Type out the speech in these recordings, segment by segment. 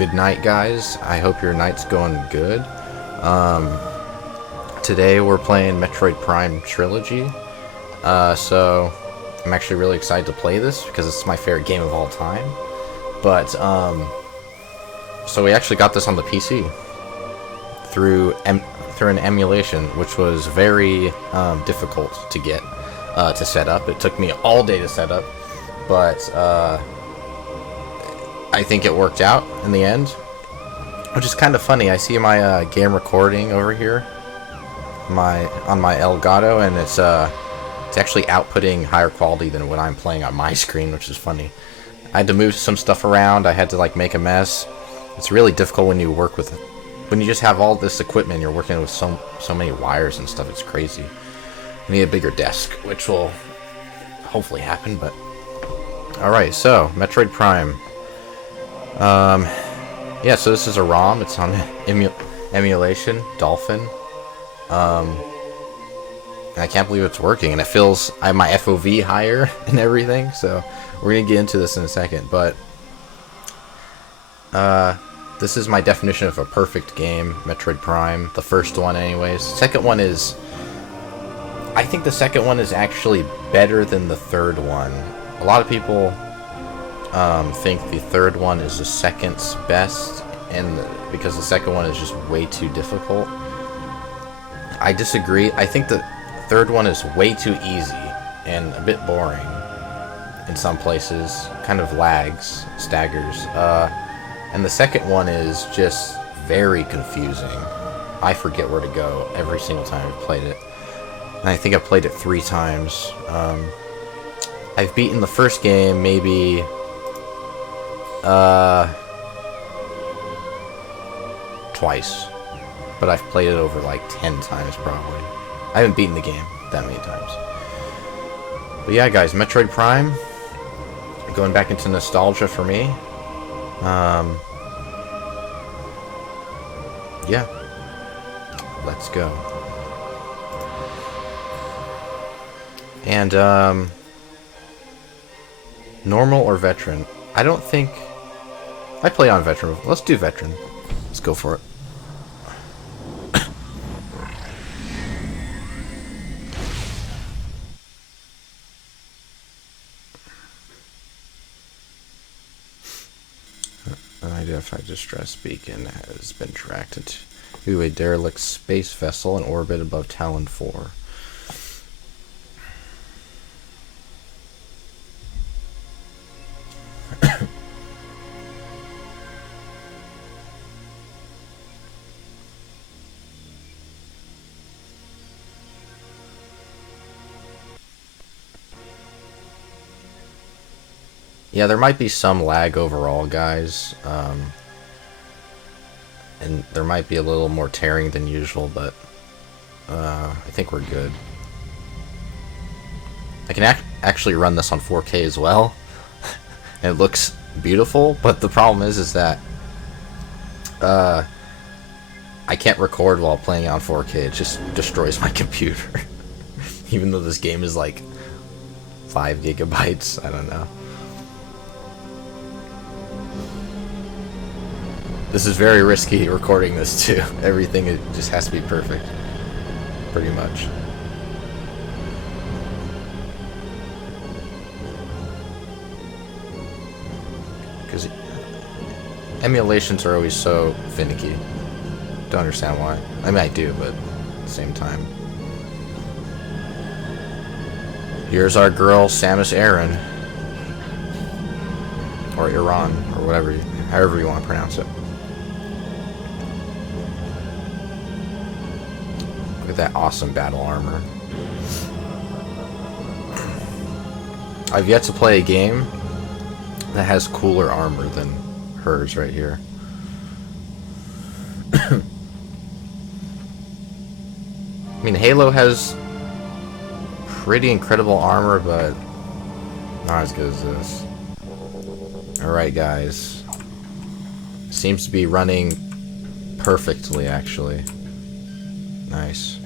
Good night, guys. I hope your night's going good. Today we're playing Metroid Prime Trilogy. So I'm actually really excited to play this because it's my favorite game of all time. But so we actually got this on the PC through an emulation, which was very difficult to get to set up. It took me all day to set up, but I think it worked out in the end, which is kind of funny. I see my game recording over here, on my Elgato, and it's actually outputting higher quality than what I'm playing on my screen, which is funny. I had to move some stuff around. I had to like make a mess. It's really difficult when you work with, when you just have all this equipment. You're working with so many wires and stuff. It's crazy. I need a bigger desk, which will hopefully happen. But all right, so Metroid Prime. Yeah, so this is a ROM. It's on emulation, Dolphin. And I can't believe it's working, and it feels I have my FOV higher and everything. So we're gonna get into this in a second, but this is my definition of a perfect game, Metroid Prime. The first one, anyways. The second one is, I think the second one is actually better than the third one. A lot of people think the third one is the second best, and because the second one is just way too difficult. I disagree. I think the third one is way too easy and a bit boring in some places, kind of lags, staggers, and the second one is just very confusing. I forget where to go every single time I've played it, and I think I've played it 3 times. I've beaten the first game maybe twice, but I've played it over like 10 times probably. I haven't beaten the game that many times. But yeah, guys, Metroid Prime, going back into nostalgia for me. Yeah, let's go. And normal or veteran? I don't think I play on veteran. Let's do veteran. Let's go for it. Unidentified distress beacon has been tracked to a derelict space vessel in orbit above Tallon IV. Yeah, there might be some lag overall, guys, and there might be a little more tearing than usual, but I think we're good. I can actually run this on 4K as well, and it looks beautiful, but the problem is that I can't record while playing on 4K. It just destroys my computer, even though this game is like 5 gigabytes. I don't know. This is very risky recording this too. Everything, it just has to be perfect, pretty much. Because emulations are always so finicky. Don't understand why. I mean, I do, but at the same time. Here's our girl, Samus Aran. Or Iran, or whatever, however you want to pronounce it. Look at that awesome battle armor. I've yet to play a game that has cooler armor than hers right here. I mean, Halo has pretty incredible armor, but not as good as this. Alright, guys. Seems to be running perfectly, actually. Nice.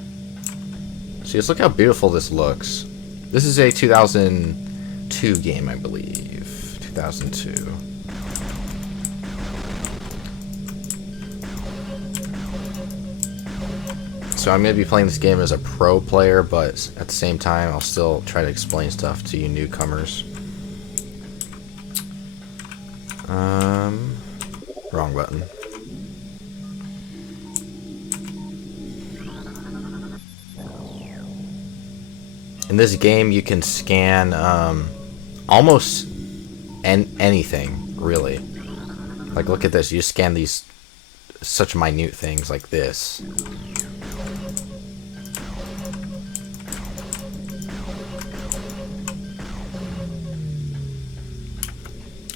See, just look how beautiful this looks. This is a 2002 game, I believe. 2002. So I'm going to be playing this game as a pro player, but at the same time, I'll still try to explain stuff to you newcomers. Wrong button. In this game, you can scan almost anything, really. Like, look at this. You scan these such minute things like this.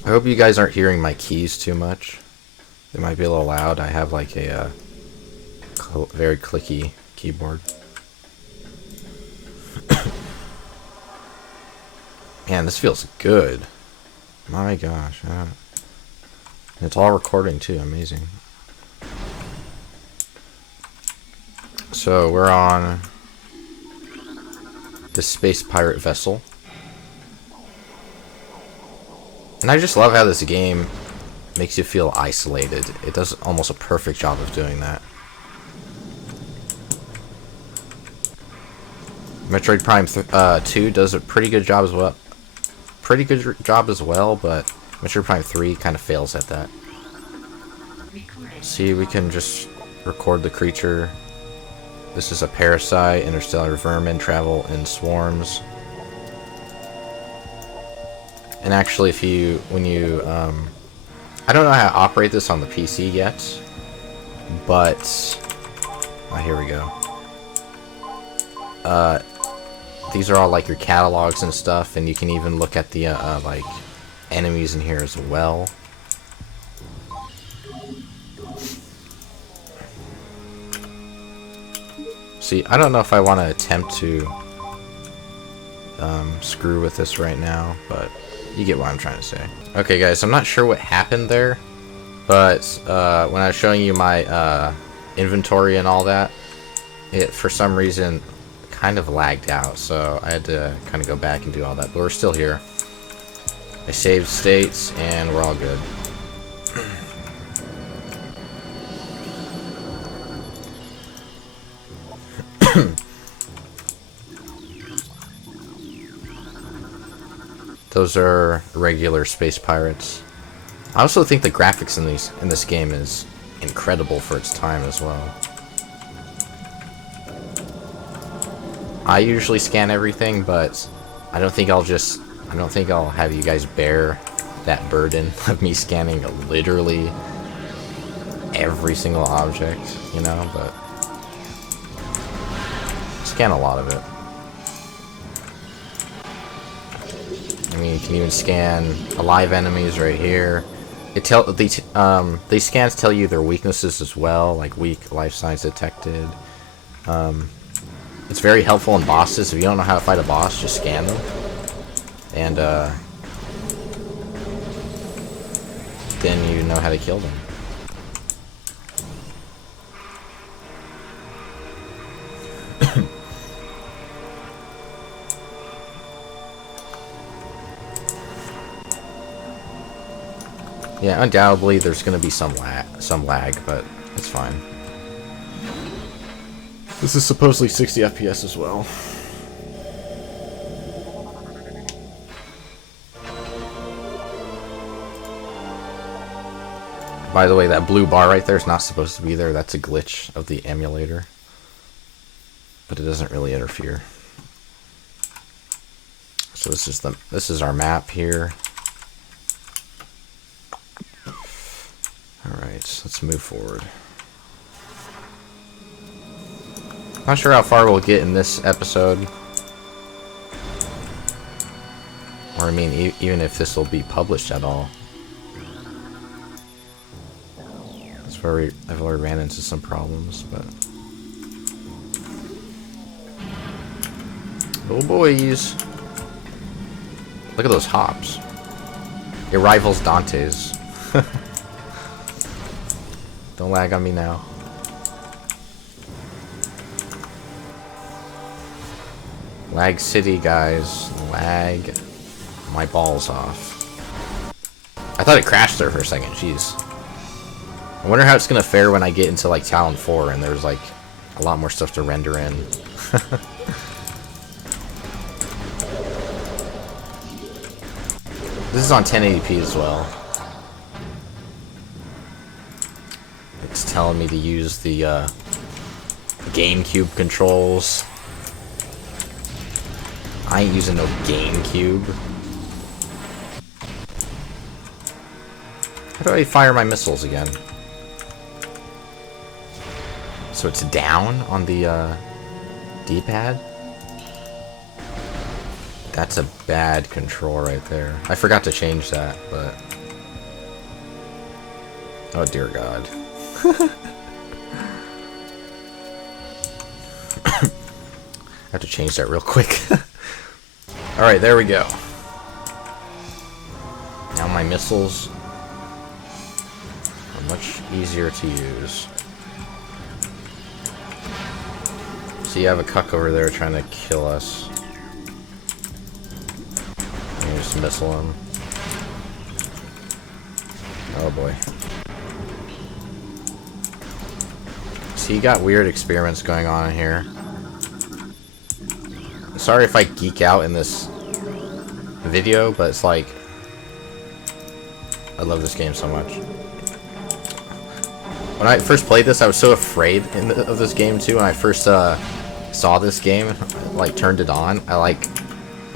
I hope you guys aren't hearing my keys too much. They might be a little loud. I have like a very clicky keyboard. Man, this feels good. My gosh. It's all recording too. Amazing. So we're on the space pirate vessel. And I just love how this game makes you feel isolated. It does almost a perfect job of doing that. Metroid Prime 2 does a pretty good job as well. But Metroid Prime 3 kind of fails at that. See, we can just record the creature. This is a parasite, interstellar vermin, travel in swarms. And actually, I don't know how to operate this on the PC yet, but, here we go. These are all like your catalogs and stuff, and you can even look at the, like, enemies in here as well. See, I don't know if I want to attempt to screw with this right now, but you get what I'm trying to say. Okay, guys, I'm not sure what happened there, but when I was showing you my inventory and all that, it for some reason kind of lagged out, so I had to kind of go back and do all that, but we're still here. I saved states, and we're all good. Those are regular space pirates. I also think the graphics in this game is incredible for its time as well. I usually scan everything, but I don't think I'll have you guys bear that burden of me scanning literally every single object, you know, but scan a lot of it. I mean, you can even scan alive enemies right here. These scans tell you their weaknesses as well, like weak life signs detected. It's very helpful in bosses. If you don't know how to fight a boss, just scan them. And then you know how to kill them. Yeah, undoubtedly there's going to be some lag, but it's fine. This is supposedly 60 FPS as well. By the way, that blue bar right there is not supposed to be there. That's a glitch of the emulator. But it doesn't really interfere. So this is our map here. Alright, let's move forward. Not sure how far we'll get in this episode. Or I mean, even if this will be published at all. That's where I've already ran into some problems, but... Oh boys! Look at those hops. It rivals Dante's. Don't lag on me now. Lag City, guys. Lag my balls off. I thought it crashed there for a second. Jeez. I wonder how it's gonna fare when I get into like Tallon IV and there's like a lot more stuff to render in. This is on 1080p as well. It's telling me to use the GameCube controls. I ain't using no GameCube. How do I fire my missiles again? So it's down on the D-pad? That's a bad control right there. I forgot to change that, but... Oh dear God. I have to change that real quick. Alright, there we go. Now my missiles are much easier to use. So you have a cuck over there trying to kill us. And you just missile him. Oh boy. So you got weird experiments going on in here. Sorry if I geek out in this video, but it's like... I love this game so much. When I first played this, I was so afraid of this game too. When I first saw this game, like turned it on, I like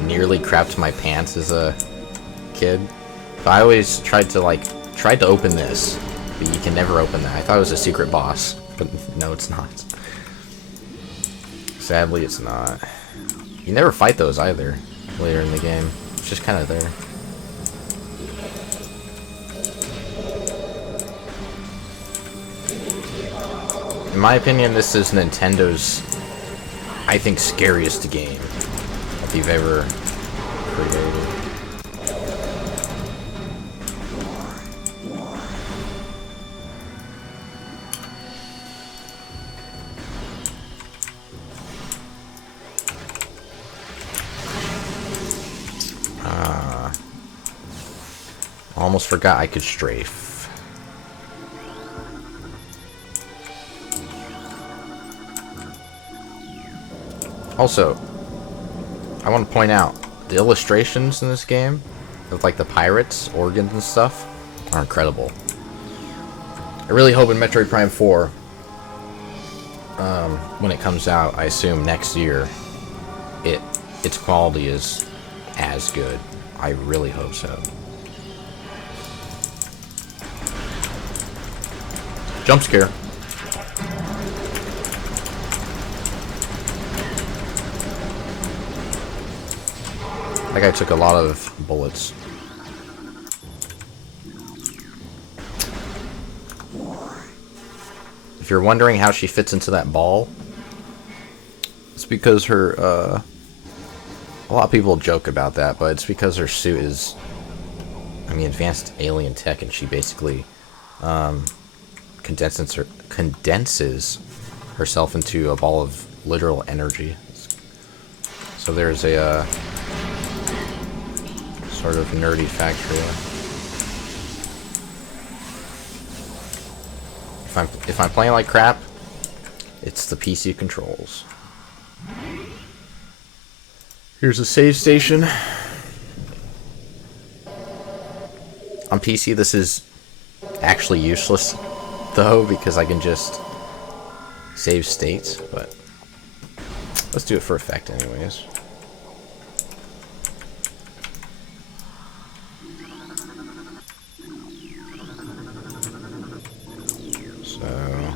nearly crapped my pants as a kid. But I always tried to open this, but you can never open that. I thought it was a secret boss, but no, it's not. Sadly, it's not. You never fight those either later in the game. It's just kind of there. In my opinion, this is Nintendo's, I think, scariest game that they've ever created. Almost forgot I could strafe. Also, I want to point out the illustrations in this game of like the pirates, organs and stuff are incredible. I really hope in Metroid Prime 4, when it comes out, I assume next year, its quality is as good. I really hope so. Jump scare. That guy took a lot of bullets. If you're wondering how she fits into that ball, it's because her, a lot of people joke about that, but it's because her suit is, I mean, advanced alien tech, and she basically, condenses herself into a ball of literal energy. So there's a sort of nerdy fact for you. If I'm playing like crap, it's the PC controls. Here's a save station. On PC, this is actually useless, though, because I can just save states, but let's do it for effect anyways. So,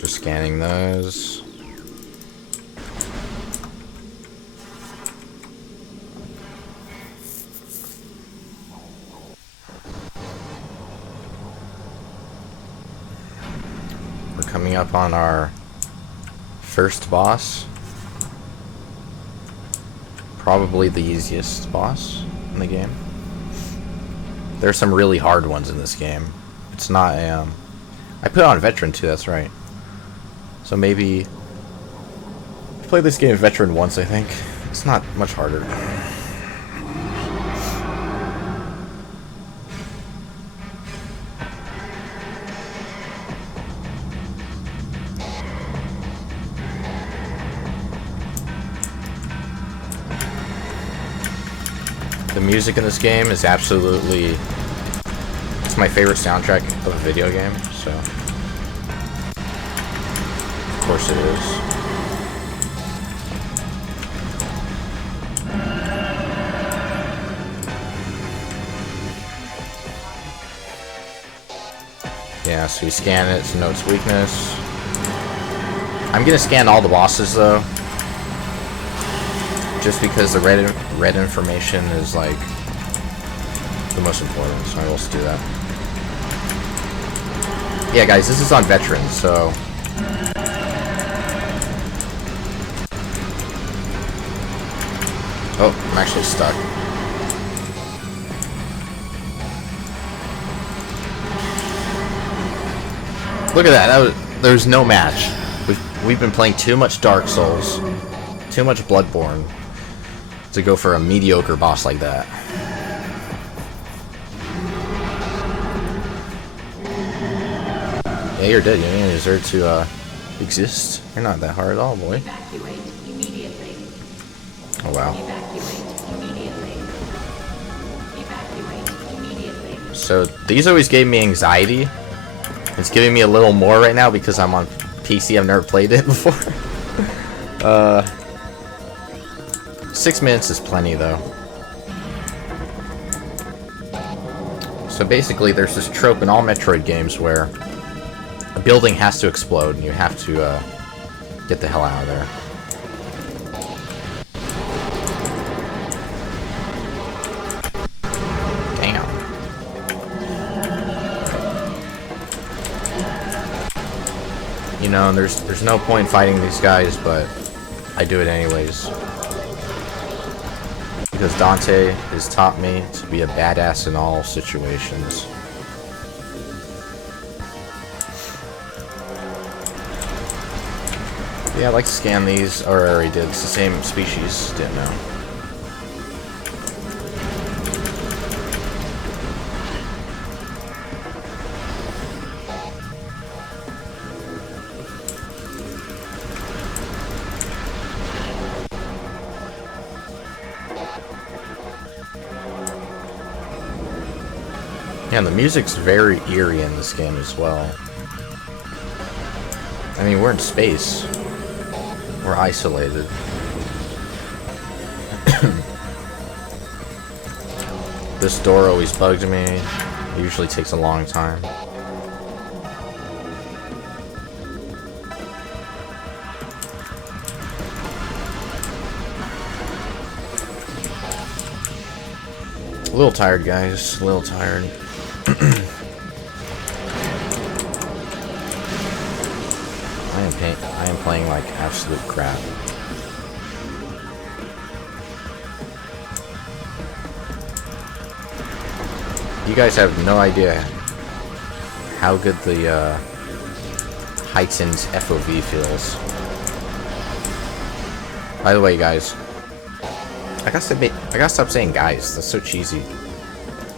just scanning those. Coming up on our first boss. Probably the easiest boss in the game. There's some really hard ones in this game. It's not a, I put it on Veteran too, that's right. So maybe... I played this game Veteran once, I think. It's not much harder. music in this game is absolutely... It's my favorite soundtrack of a video game, so... Of course it is. Yeah, so you scan it to know its weakness. I'm gonna scan all the bosses though, just because the red information is like the most important, so I will do that. Yeah, guys, this is on veterans, so oh, I'm actually stuck. Look at that. There's no match. We've been playing too much Dark Souls, too much Bloodborne, to go for a mediocre boss like that. Yeah, you're dead. You don't deserve to exist. You're not that hard at all, boy. Evacuate immediately. Oh wow. Evacuate immediately. Evacuate immediately. So these always gave me anxiety. It's giving me a little more right now because I'm on PC. I've never played it before. 6 minutes is plenty though. So basically there's this trope in all Metroid games where a building has to explode and you have to get the hell out of there. You know, there's no point fighting these guys, but I do it anyways. Because Dante has taught me to be a badass in all situations. Yeah, I'd like to scan these, or I already did. It's the same species, didn't know. Yeah, and the music's very eerie in this game as well. I mean, we're in space. We're isolated. This door always bugged me. It usually takes a long time. A little tired, guys. A little tired. I am playing like absolute crap. You guys have no idea how good the heightened FOV feels. By the way, guys, I gotta stop saying guys. That's so cheesy,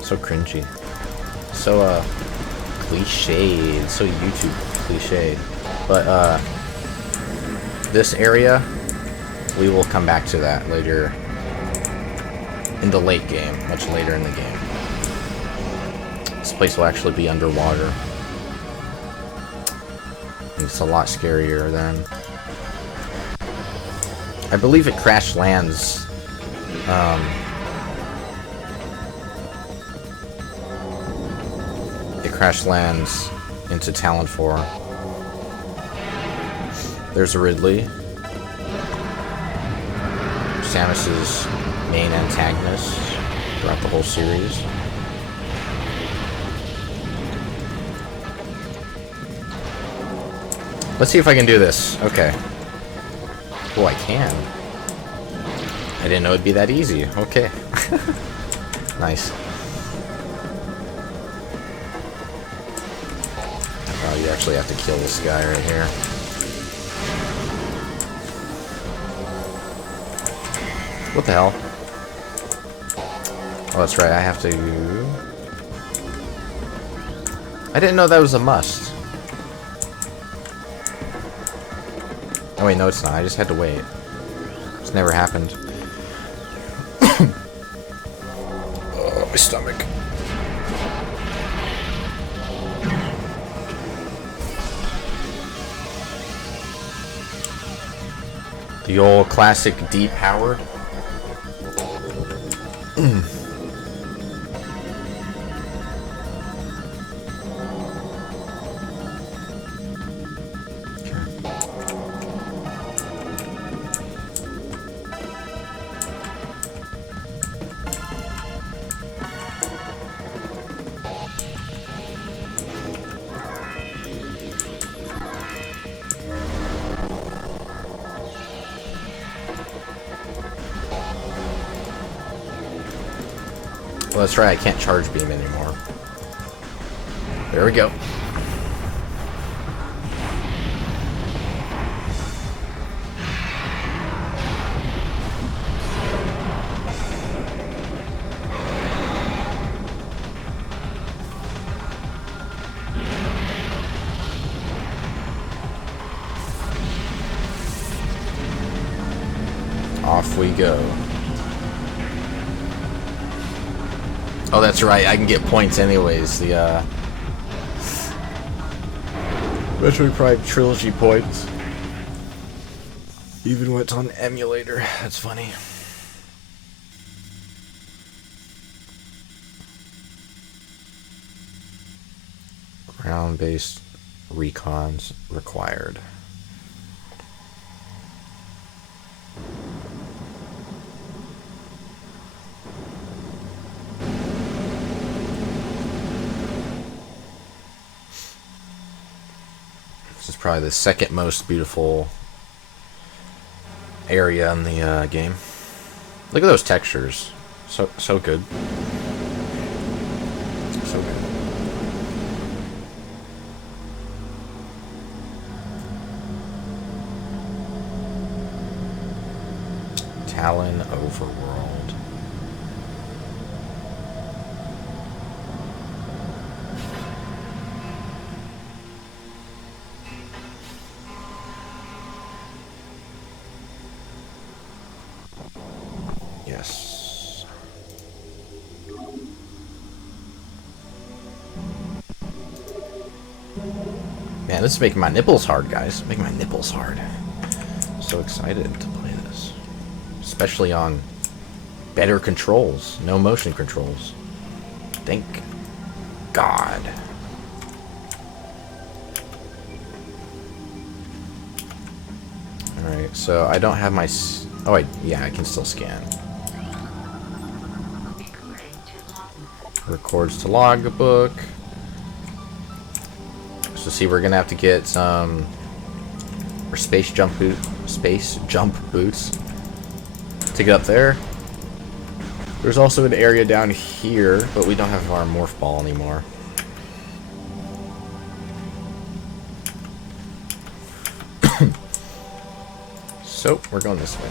so cringy, so cliched, so YouTube cliched. But this area, we will come back to that later in the late game, much later in the game. This place will actually be underwater. And it's a lot scarier then. I believe it crash lands. It crash lands into Tallon IV. There's Ridley, Samus's main antagonist throughout the whole series. Let's see if I can do this. Okay. Oh, I can. I didn't know it'd be that easy. Okay. Nice. Oh, you actually have to kill this guy right here. What the hell? Oh, that's right, I have to... I didn't know that was a must. Oh wait, no it's not, I just had to wait. It's never happened. stomach. The old classic D power. Well, that's right, I can't charge beam anymore. There we go. Off we go. Oh, that's right. I can get points anyways. The Metroid Prime trilogy points. Even when it's on emulator. That's funny. Ground-based recons required. This is probably the second most beautiful area in the game. Look at those textures. So good. So good. Tallon Overworld. Yes. Man, this is making my nipples hard, guys. Making my nipples hard. So excited to play this. Especially on better controls. No motion controls. Thank God. Alright, so I don't have my... Oh, wait, yeah, I can still scan. Records to logbook. So see, we're gonna have to get some space jump boots to get up there. There's also an area down here, but we don't have our morph ball anymore. So we're going this way.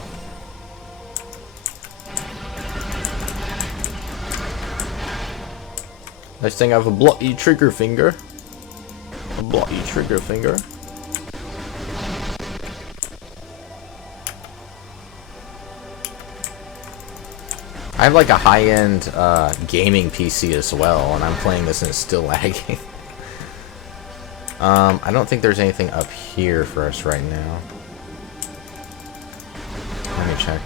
Nice thing I have a blocky trigger finger. A blocky trigger finger. I have like a high-end gaming PC as well, and I'm playing this and it's still lagging. I don't think there's anything up here for us right now. Let me check.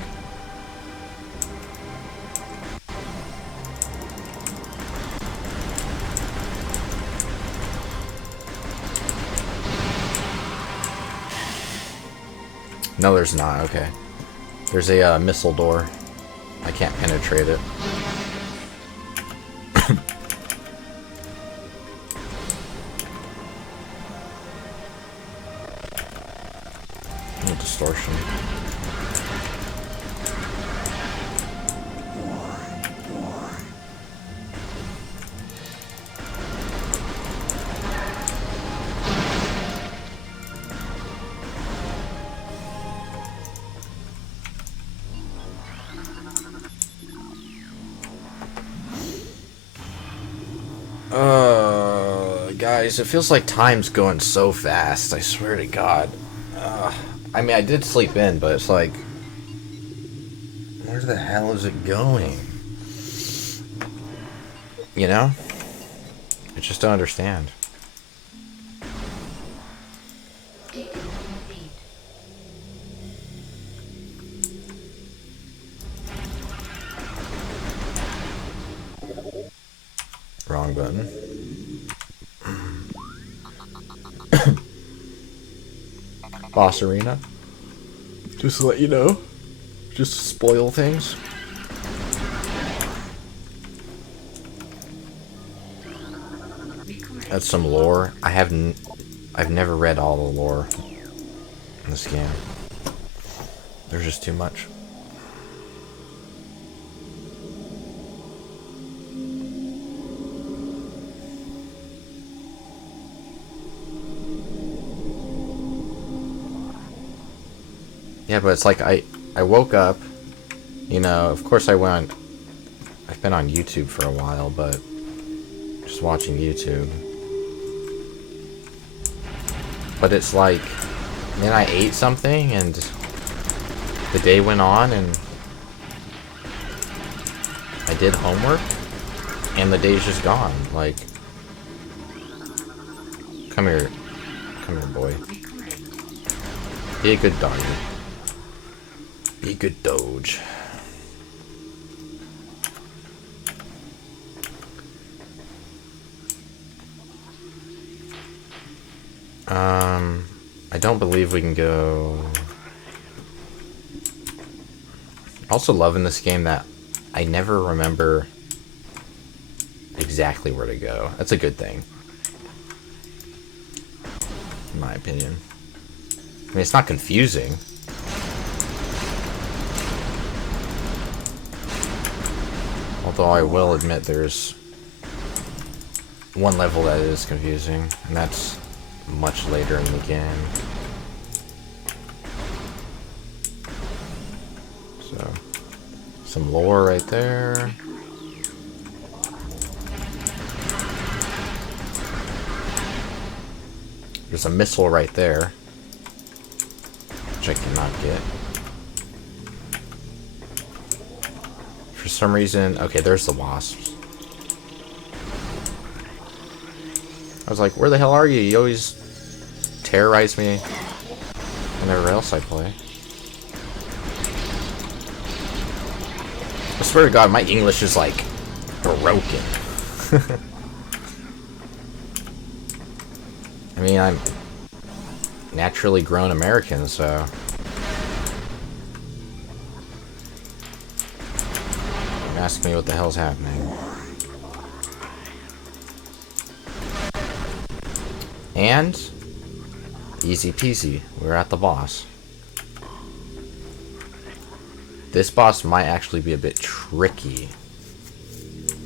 No, there's not. Okay. There's a missile door. I can't penetrate it. No distortion. Guys, it feels like time's going so fast. I swear to God. I mean, I did sleep in, but it's like, where the hell is it going? You know? I just don't understand. Wrong button. Boss arena. Just to let you know. Just to spoil things. That's some lore. I've never read all the lore in this game. There's just too much. Yeah, but it's like I woke up, you know, of course I've been on YouTube for a while, but just watching YouTube. But it's like, then I ate something and the day went on and I did homework and the day's just gone. Like, come here, boy. Be a good doggy. Be a good doge. I don't believe we can go. Also loving this game that I never remember exactly where to go. That's a good thing, in my opinion. I mean, it's not confusing. Although I will admit there's one level that is confusing, and that's much later in the game. So, some lore right there. There's a missile right there, which I cannot get. For some reason, okay, there's the wasps. I was like, where the hell are you? You always terrorize me whenever else I play. I swear to God, my English is like broken. I mean, I'm naturally grown American, so ask me what the hell's happening. And easy peasy, we're at the boss. This boss might actually be a bit tricky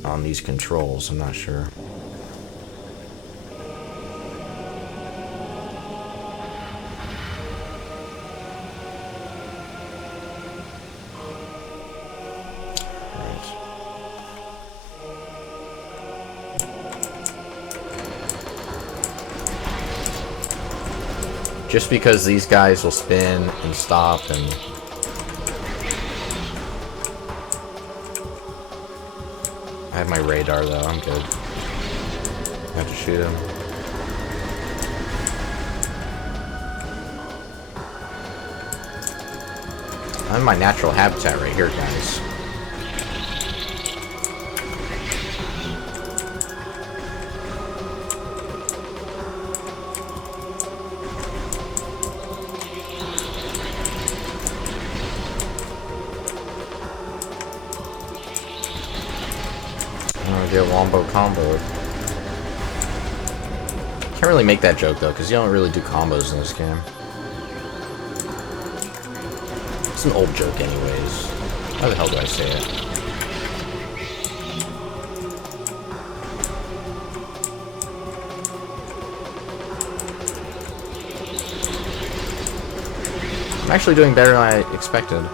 on these controls, I'm not sure. Just because these guys will spin and stop and... I have my radar though, I'm good. I have to shoot him. I'm in my natural habitat right here, guys. Get wombo combo. Can't really make that joke though, because you don't really do combos in this game. It's an old joke anyways. How the hell do I say it? I'm actually doing better than I expected.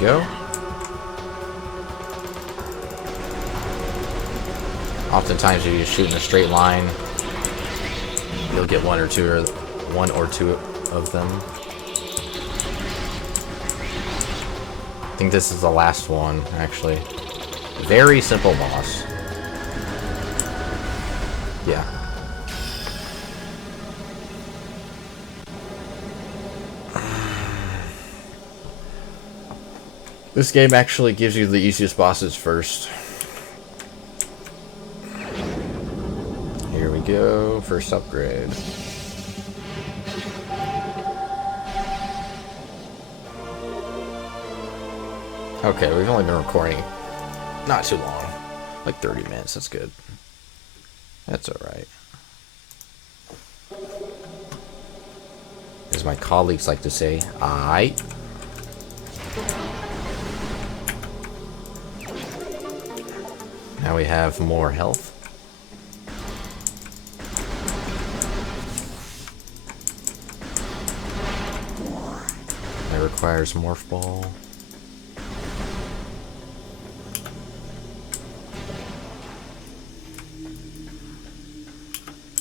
Go. Oftentimes, if you shoot in a straight line, you'll get one or two of them. think this is the last one, actually. Very simple boss. Yeah. This game actually gives you the easiest bosses first. Here we go, first upgrade. Okay, we've only been recording not too long. Like 30 minutes, that's good. That's alright. As my colleagues like to say, aight. Now we have more health. That requires Morph Ball.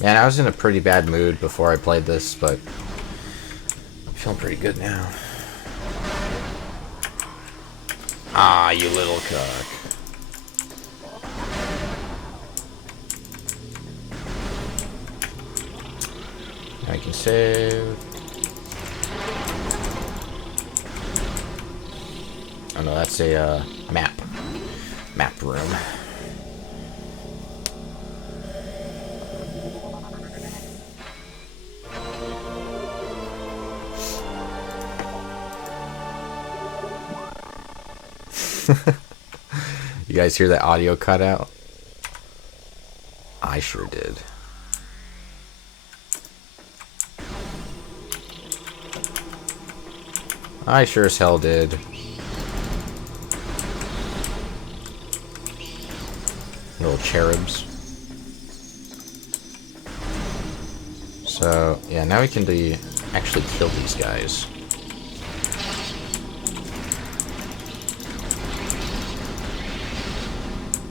Man, I was in a pretty bad mood before I played this, but I'm feeling pretty good now. Ah, you little cuck. I can save. Oh no, that's a map room. You guys hear that audio cutout? I sure did. I sure as hell did. Little cherubs. So, yeah, now we can actually kill these guys.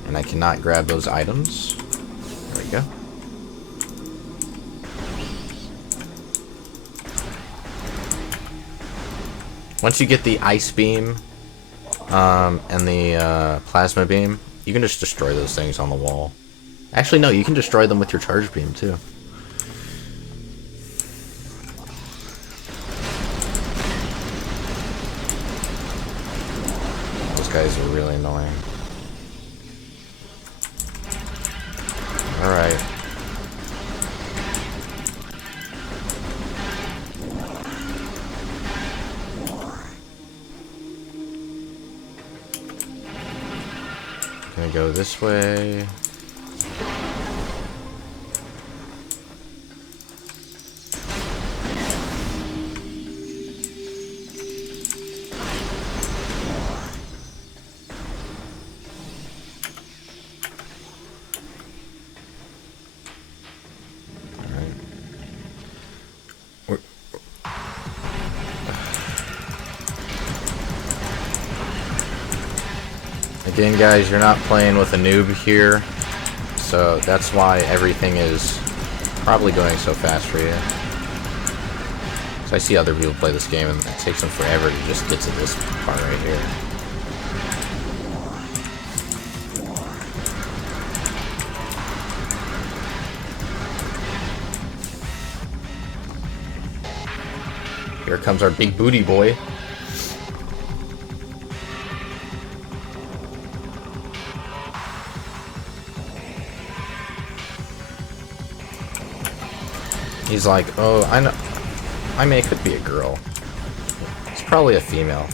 And I cannot grab those items. There we go. Once you get the ice beam and the plasma beam, you can just destroy those things on the wall. Actually, no, you can destroy them with your charge beam too. Those guys are really annoying. Alright. Gonna go this way. Again, guys, you're not playing with a noob here, so that's why everything is probably going so fast for you. So I see other people play this game and it takes them forever to just get to this part right here. Here comes our big booty boy. He's like, oh, I know. I mean, it could be a girl. It's probably a female.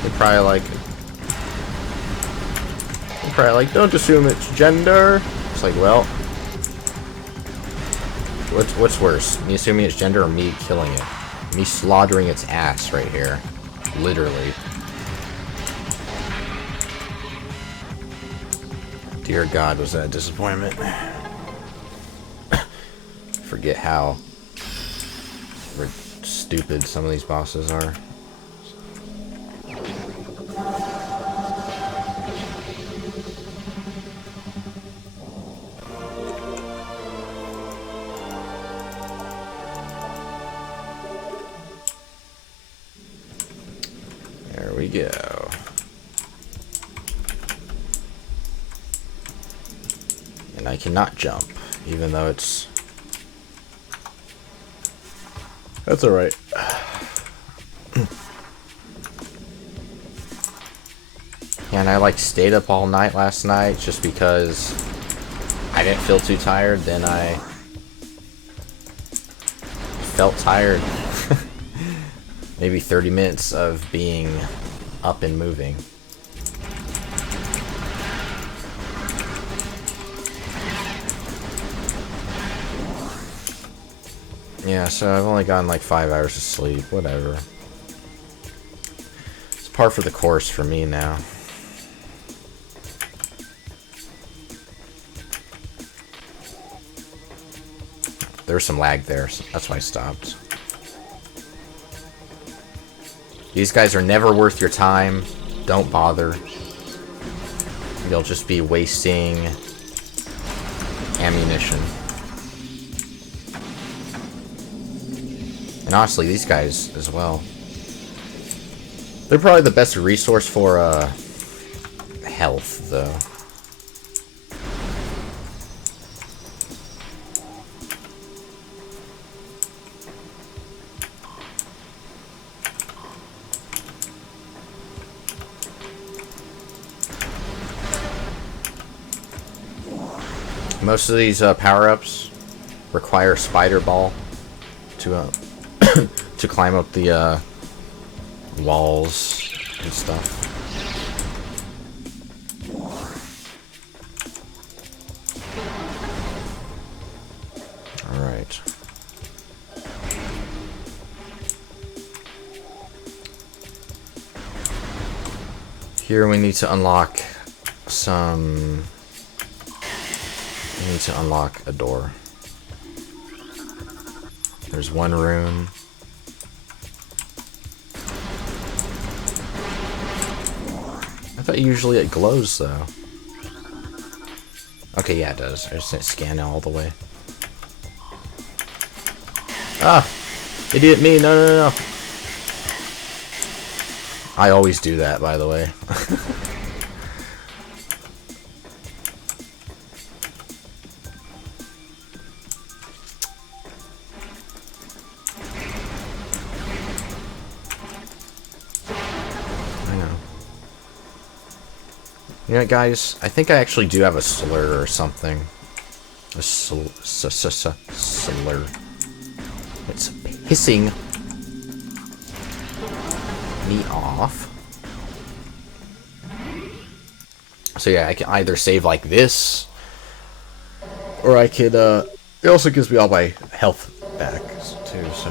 They're probably like, don't assume it's gender. It's like, well, what's worse? Me assuming it's gender or me killing it? Me slaughtering its ass right here. Literally. Dear God, was that a disappointment? Forget how stupid some of these bosses are. go. And I cannot jump, even though it's... That's alright. And I like stayed up all night last night just because I didn't feel too tired. Then I felt tired. Maybe 30 minutes of being up and moving. Yeah, so I've only gotten like 5 hours of sleep. Whatever. It's par for the course for me now. There was some lag there, so that's why I stopped. These guys are never worth your time. Don't bother. You'll just be wasting ammunition. And honestly, these guys as well. They're probably the best resource for health, though. Most of these power-ups require spider ball to to climb up the walls and stuff. All right. Here we need to unlock some... We need to unlock a door. There's one room. I thought usually it glows though. Okay, yeah it does. I just didn't scan it all the way. Ah! Idiot me! No, no, no, no! I always do that, by the way. You know, guys, I think I actually do have a slur or something. A slur. It's pissing me off. So yeah, I can either save like this, or I could, it also gives me all my health back, too, so.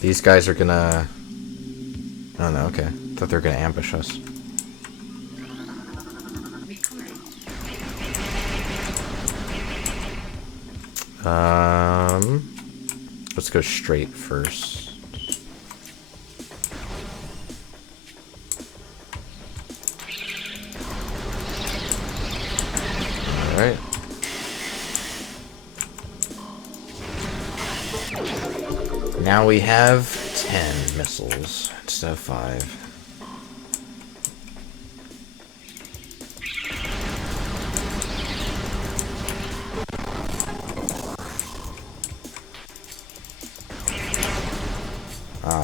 These guys are gonna... Oh no, okay. Thought they were gonna ambush us. Let's go straight first. Alright. Now we have 10 missiles instead of 5.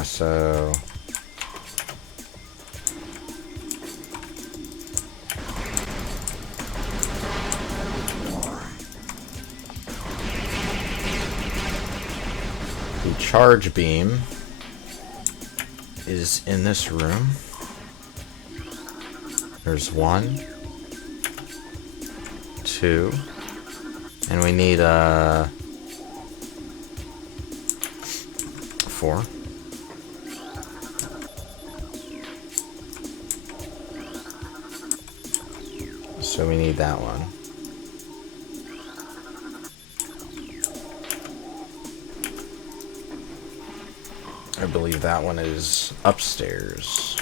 So... the charge beam is in this room. There's 1, 2, and we need 4. So we need that one. I believe that one is upstairs.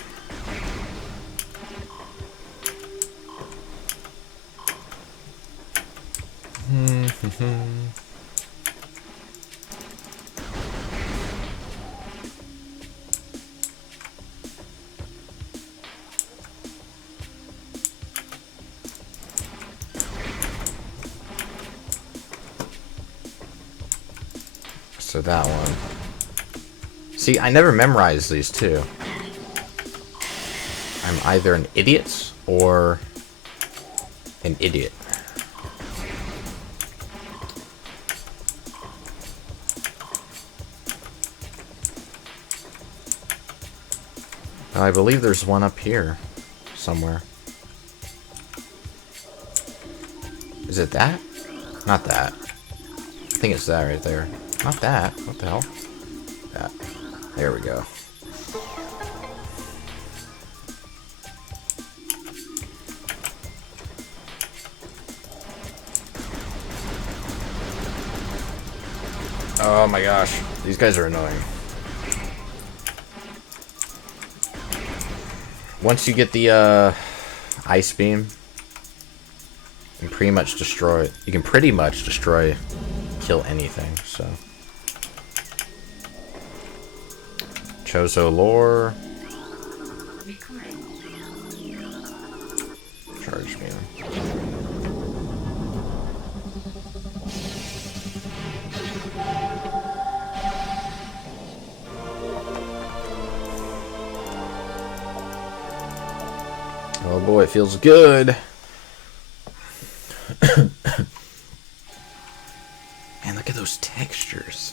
So that one. See, I never memorized these two. I'm either an idiot or an idiot. I believe there's one up here somewhere. Is it that? Not that. I think it's that right there. Not that. What the hell? That. There we go. Oh my gosh. These guys are annoying. Once you get the ice beam, you can pretty much destroy. You can pretty much destroy, kill anything. So, Chozo lore. Charge beam. Oh boy, it feels good. Man, look at those textures.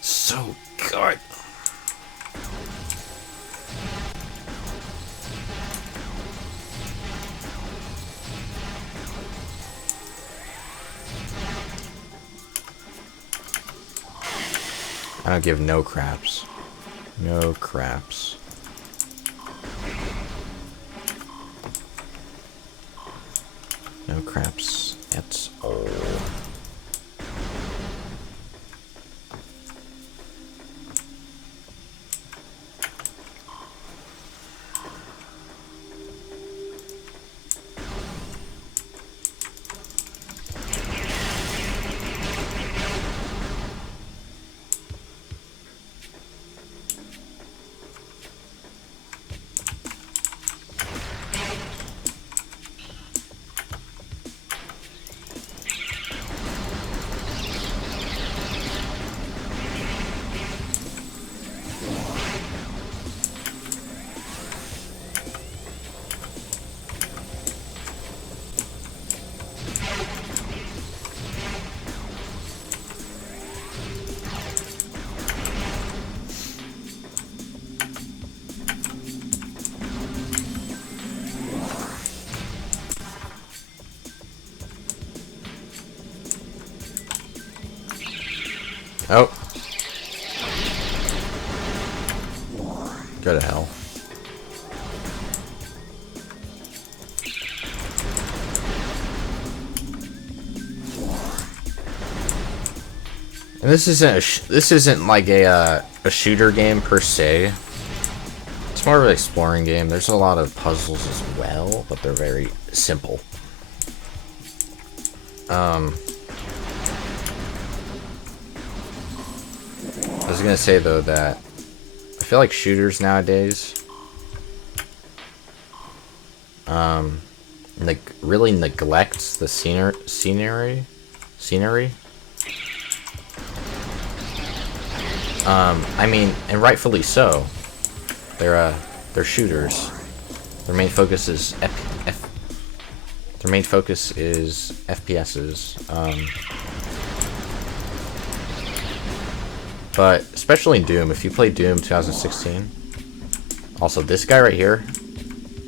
So good. I don't give no craps. No craps. No craps at all. Oh. Go to hell. And this isn't like a shooter game per se. It's more of an exploring game. There's a lot of puzzles as well, but they're very simple. I was gonna say though that I feel like shooters nowadays really neglects the scenery. I mean, and rightfully so. They're shooters. Their main focus is FPSs. But especially in Doom, if you play Doom 2016, also this guy right here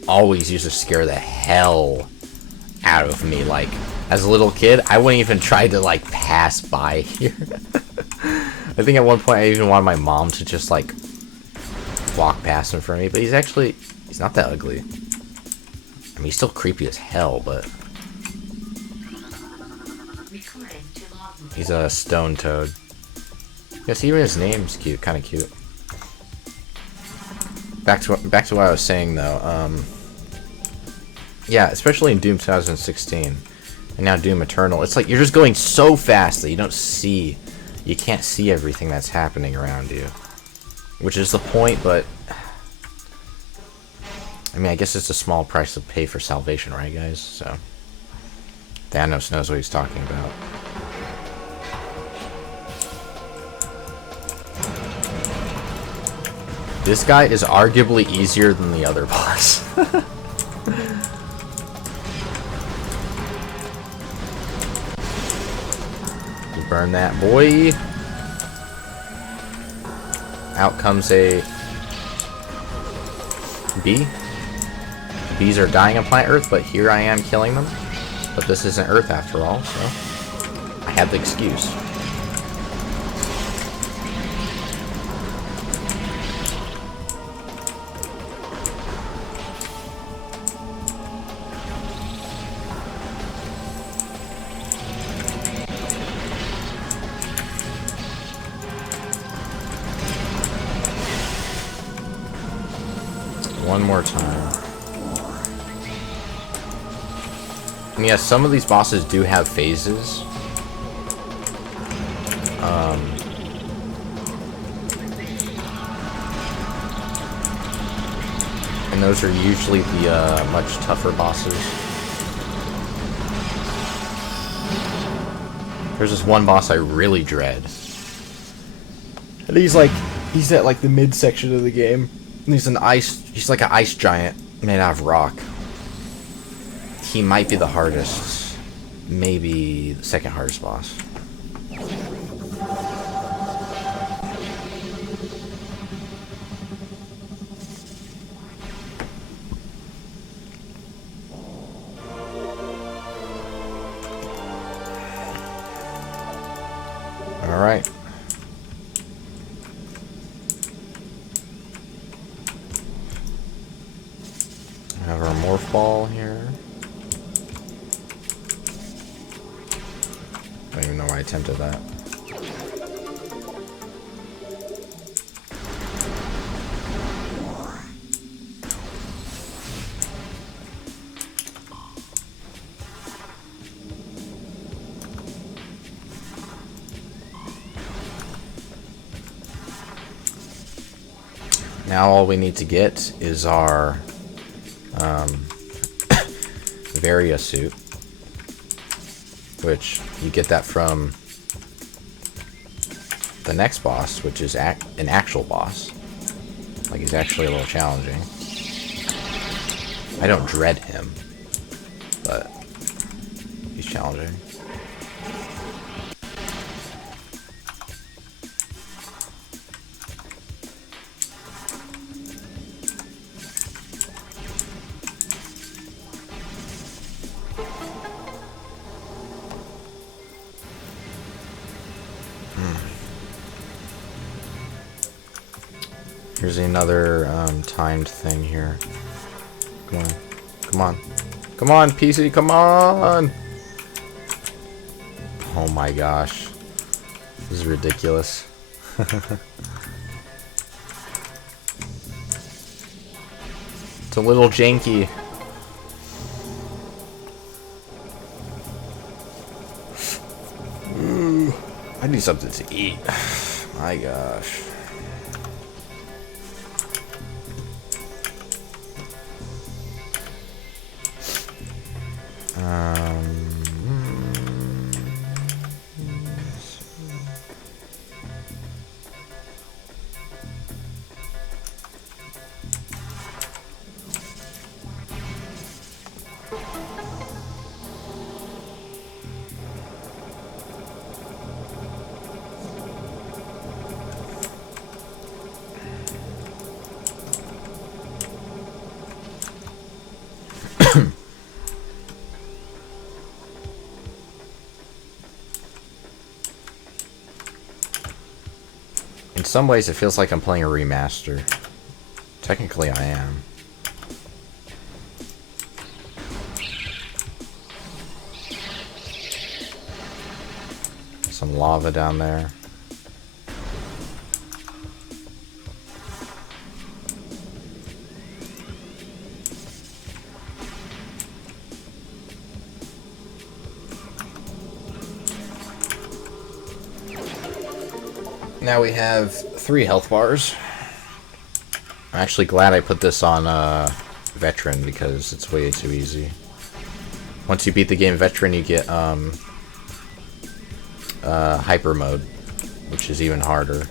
always used to scare the hell out of me. Like, as a little kid, I wouldn't even try to like pass by here. I think at one point I even wanted my mom to just like walk past him for me, but he's not that ugly. I mean, he's still creepy as hell, but he's a stone toad. Yes, even his name's cute, kind of cute. Back to what I was saying though. Yeah, especially in Doom 2016, and now Doom Eternal. It's like you're just going so fast that you can't see everything that's happening around you, which is the point. But I mean, I guess it's a small price to pay for salvation, right, guys? So Thanos knows what he's talking about. This guy is arguably easier than the other boss. Burn that boy. Out comes a bee. Bees are dying on planet Earth, but here I am killing them. But this isn't Earth after all, so I have the excuse. One more time. And yes, some of these bosses do have phases. And those are usually the much tougher bosses. There's this one boss I really dread. And he's at like the midsection of the game. And he's like an ice giant made out of rock. He might be the hardest. Maybe the second hardest boss. Alright. Have our morph ball here. I don't even know why I attempted that. Now all we need to get is our Varia suit, which you get that from the next boss, which is an actual boss. Like, he's actually a little challenging. I don't dread him, but he's challenging. Here's another timed thing here. Come on. Come on. Come on, PC, come on! Oh my gosh. This is ridiculous. It's a little janky. I need something to eat. My gosh. In some ways, it feels like I'm playing a remaster. Technically, I am. Some lava down there. Now we have 3 health bars. I'm actually glad I put this on Veteran because it's way too easy. Once you beat the game Veteran, you get Hyper mode, which is even harder.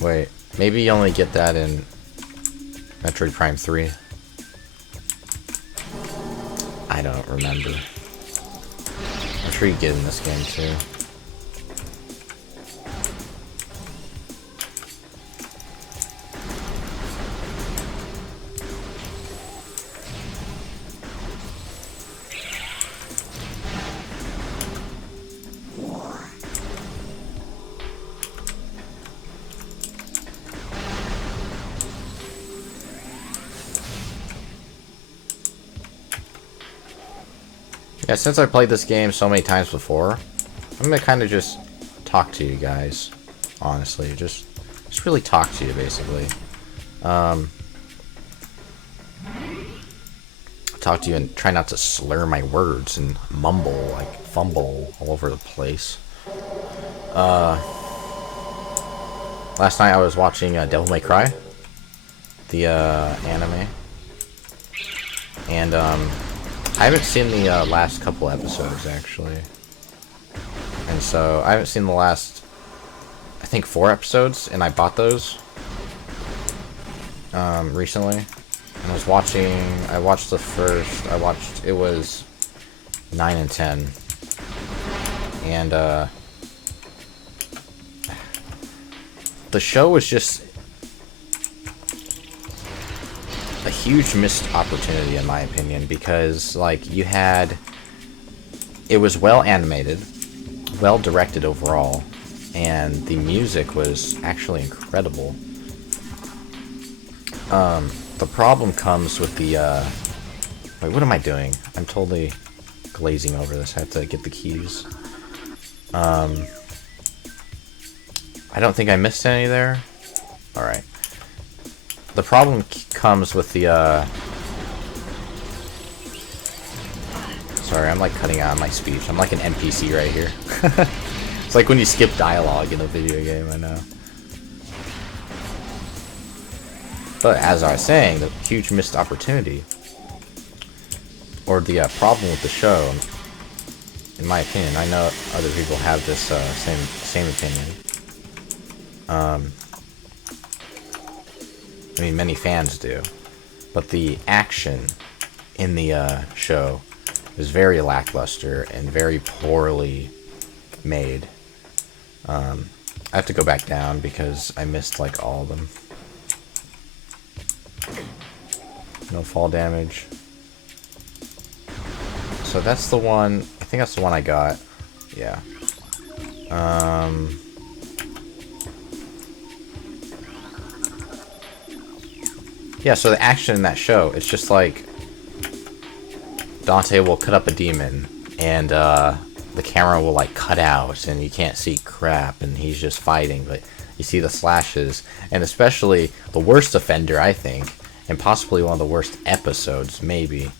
Wait, maybe you only get that in Metroid Prime 3. I don't remember. I'm sure you get it in this game too. Yeah, since I played this game so many times before, I'm gonna kind of just talk to you guys, honestly. Just really talk to you, basically. Talk to you and try not to slur my words and mumble, like fumble all over the place. Last night I was watching Devil May Cry, the anime, and I haven't seen the last couple episodes, actually. And so, I haven't seen the last, I think, 4 episodes, and I bought those recently. And I watched the first, it was 9 and 10. And the show was just a huge missed opportunity, in my opinion, because like it was well animated, well directed overall, and the music was actually incredible. The problem comes with the wait, what am I doing? I'm totally glazing over this. I have to get the keys. I don't think I missed any there. Alright. The problem comes with the, sorry, I'm like cutting out my speech. I'm like an NPC right here. It's like when you skip dialogue in a video game, I know. But as I was saying, the huge missed opportunity, or the problem with the show, in my opinion, I know other people have this same opinion. I mean, many fans do, but the action in the show is very lackluster and very poorly made. I have to go back down because I missed like all of them. No fall damage. So that's the one, I think that's the one I got. Yeah. Yeah, so the action in that show, it's just like Dante will cut up a demon and the camera will like cut out and you can't see crap and he's just fighting, but you see the slashes. And especially the worst offender, I think, and possibly one of the worst episodes, maybe,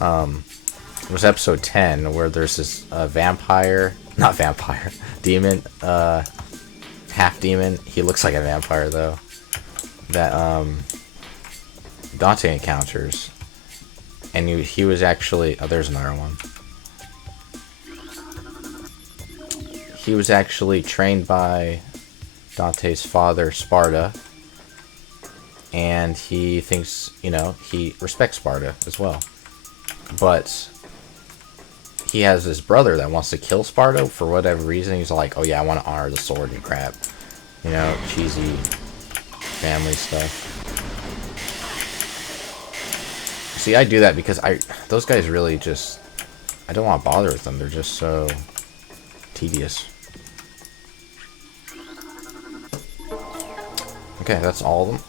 was episode 10, where there's this demon, half demon, he looks like a vampire though, that Dante encounters, and he was actually, oh, there's another one. He was actually trained by Dante's father, Sparta, and he thinks, he respects Sparta as well. But he has this brother that wants to kill Sparta for whatever reason. He's like, oh yeah, I want to honor the sword and crap. Cheesy family stuff. See, I do that because those guys really just, I don't want to bother with them. They're just so tedious. Okay, that's all of them.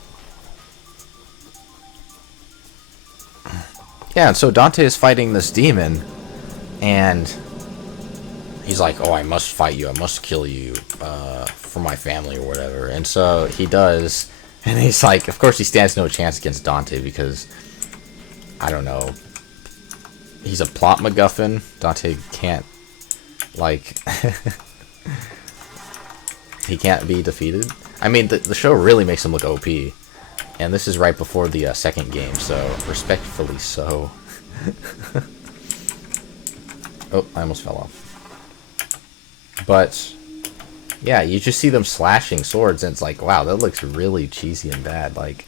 Yeah, and so Dante is fighting this demon, and he's like, oh, I must fight you, I must kill you, for my family or whatever. And so he does, and he's like, of course he stands no chance against Dante because, I don't know, he's a plot MacGuffin. Dante can't, like, he can't be defeated. I mean, the show really makes him look OP. And this is right before the second game, so respectfully so. Oh, I almost fell off. But Yeah, you just see them slashing swords, and it's like, wow, that looks really cheesy and bad. Like,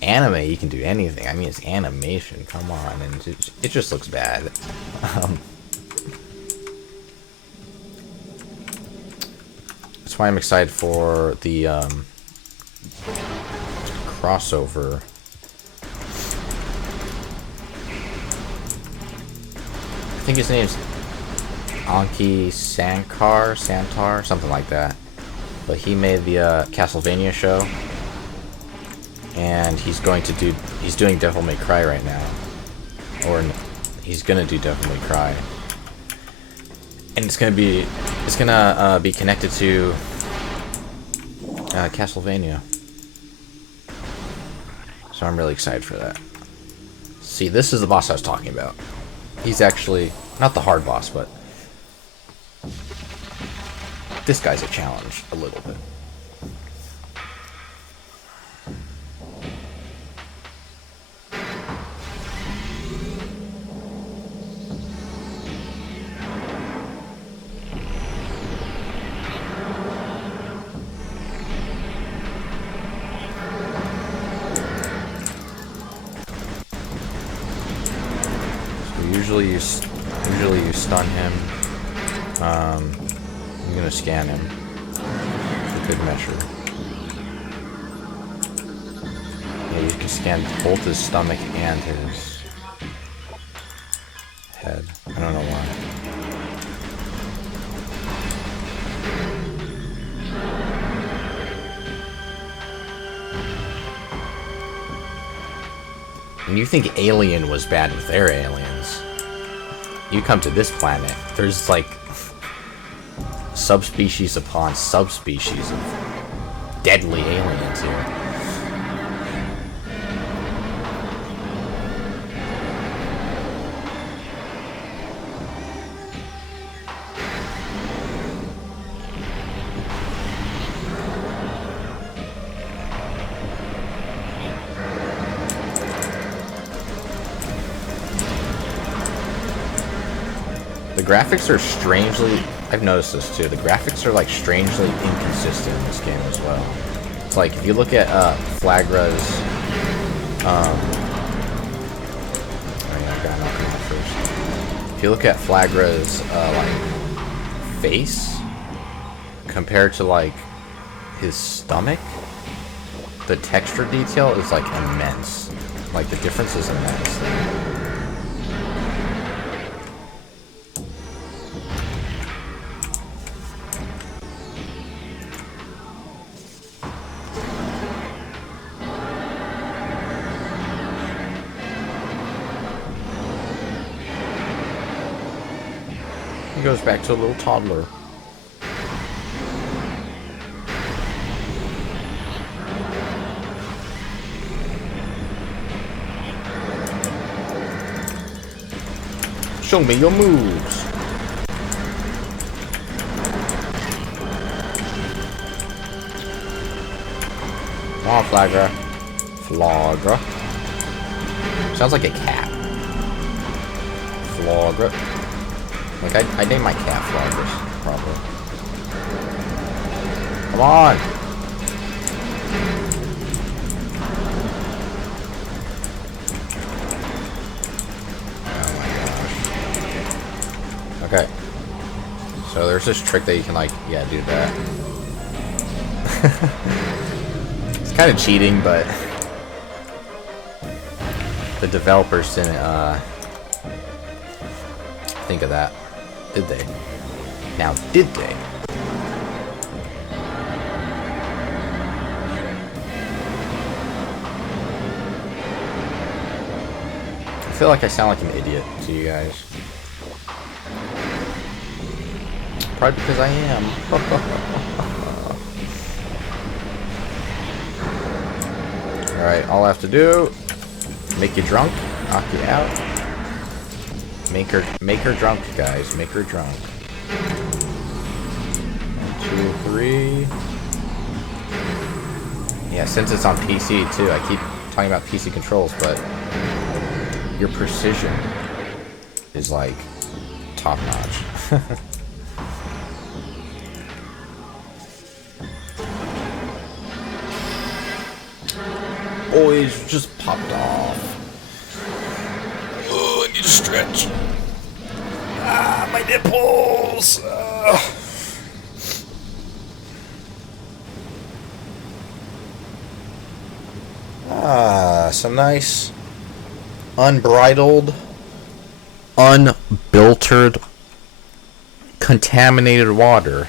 anime, you can do anything. I mean, it's animation. Come on, and it just looks bad. Um, that's why I'm excited for the crossover. I think his name's Anki Santar, something like that. But he made the Castlevania show, and he's doing Devil May Cry right now, or he's gonna do Devil May Cry, and it's gonna be connected to Castlevania. So I'm really excited for that. See, this is the boss I was talking about. He's actually not the hard boss, but this guy's a challenge a little bit. Usually you stun him. I'm gonna scan him for good measure. Yeah, you can scan both his stomach and his head. I don't know why. And you think Alien was bad with their aliens. You come to this planet, there's like subspecies upon subspecies of deadly aliens here. The graphics are strangely... I've noticed this too. The graphics are like strangely inconsistent in this game as well. It's like if you look at Flagra's... oh yeah, I gotta knock him out first. If you look at Flagra's like face compared to like his stomach, the texture detail is like immense. Like the difference is immense. He goes back to a little toddler. Show me your moves. Come on, Flagra. Flagra. Sounds like a cat. Flagra. Like, I named my cat Flagras, probably. Come on! Oh my gosh. Okay. So there's this trick that you can, like, yeah, do that. It's kind of cheating, but the developers didn't, think of that. Did they? Now, did they? I feel like I sound like an idiot to you guys. Probably because I am. Alright, all I have to do, make you drunk, knock you out. Make her drunk, guys. Make her drunk. 1, 2, 3. Yeah, since it's on PC too, I keep talking about PC controls, but your precision is like top notch. Oh, it's just popped off. Oh, I need to stretch. Ah, my nipples. Some nice, unbridled, unfiltered, contaminated water.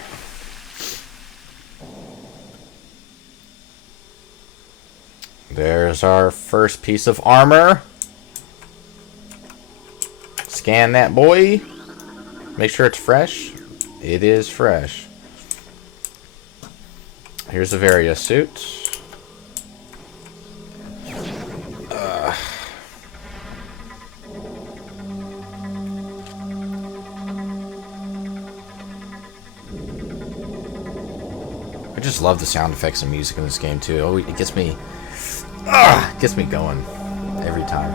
There's our first piece of armor. Scan that boy. Make sure it's fresh. It is fresh. Here's the Varia suit. I just love the sound effects and music in this game too. Oh, it gets me going every time.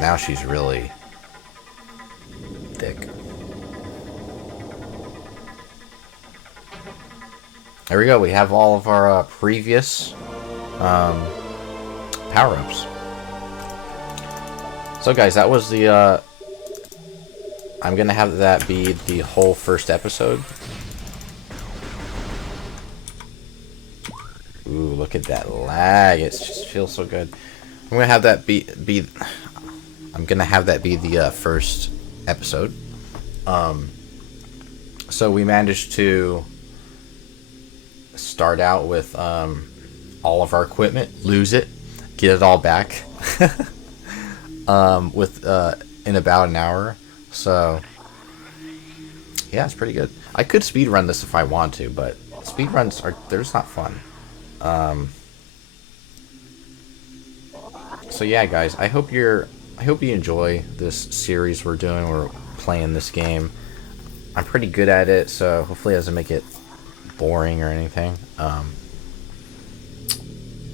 Now she's really thick. There we go. We have all of our previous power-ups. So guys, that was the I'm gonna have that be the whole first episode. Ooh, look at that lag. It just feels so good. I'm gonna have that be the first episode. So we managed to start out with all of our equipment, lose it, get it all back in about an hour. So yeah, it's pretty good. I could speedrun this if I want to, but speedruns they're just not fun. So yeah, guys, I hope you enjoy this series we're doing. We're playing this game. I'm pretty good at it, so hopefully it doesn't make it boring or anything.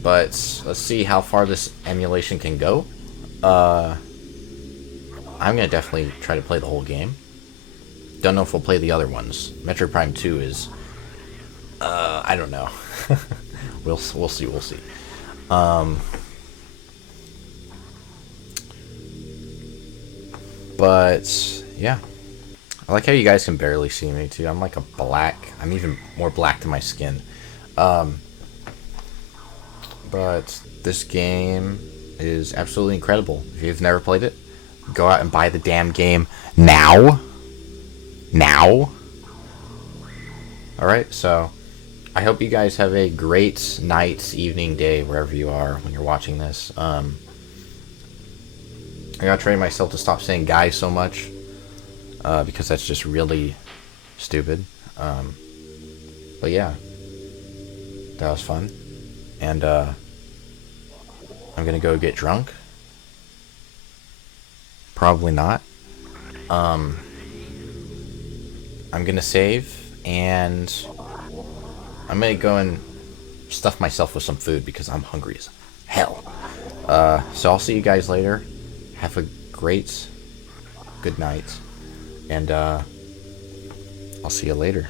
But let's see how far this emulation can go. I'm gonna definitely try to play the whole game. Don't know if we'll play the other ones. Metroid Prime 2 is I don't know. we'll see. But yeah, I like how you guys can barely see me too. I'm like I'm even more black than my skin. But this game is absolutely incredible. If you've never played it, go out and buy the damn game now. Alright, so I hope you guys have a great night, evening, day, wherever you are when you're watching this. I gotta train myself to stop saying guys so much, because that's just really stupid. But yeah, that was fun. And I'm gonna go get drunk. Probably not. I'm gonna save, and I'm gonna go and stuff myself with some food because I'm hungry as hell. So I'll see you guys later. Have a great good night, and I'll see you later.